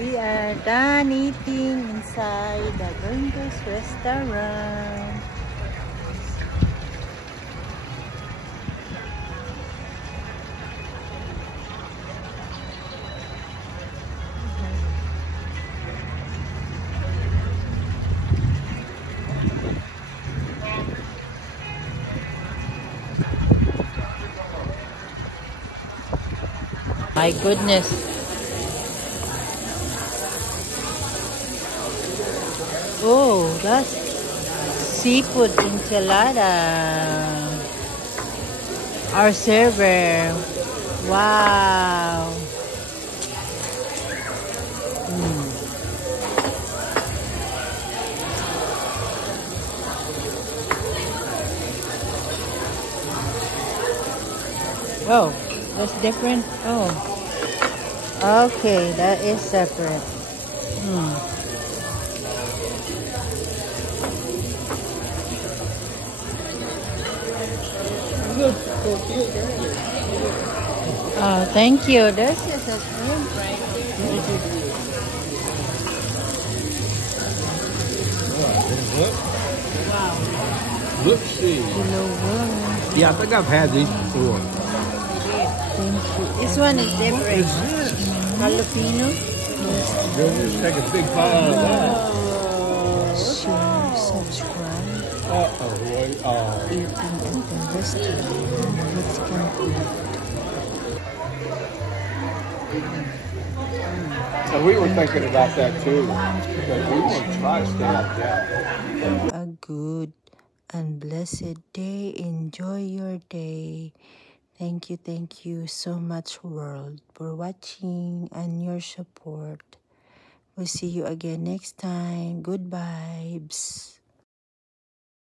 We are done eating inside the Gringos restaurant. My goodness. Oh, that's seafood enchilada. Our server. Wow. Oh, that's different. Oh. Okay, that is separate. Oh, thank you. This is a shrimp right there. Wow. Let's see. Yeah, I think I've had these before. Thank you. This one is different. What is this? Jalapeno. Girl, just take a big pile out of that. Share, subscribe. Uh-oh. Eating at the restaurant. Mexican food. And we were thinking about that too. Because we want to try to stay like that. A good and blessed day. Enjoy your day. Thank you so much, world, for watching and your support. We'll see you again next time. Good vibes.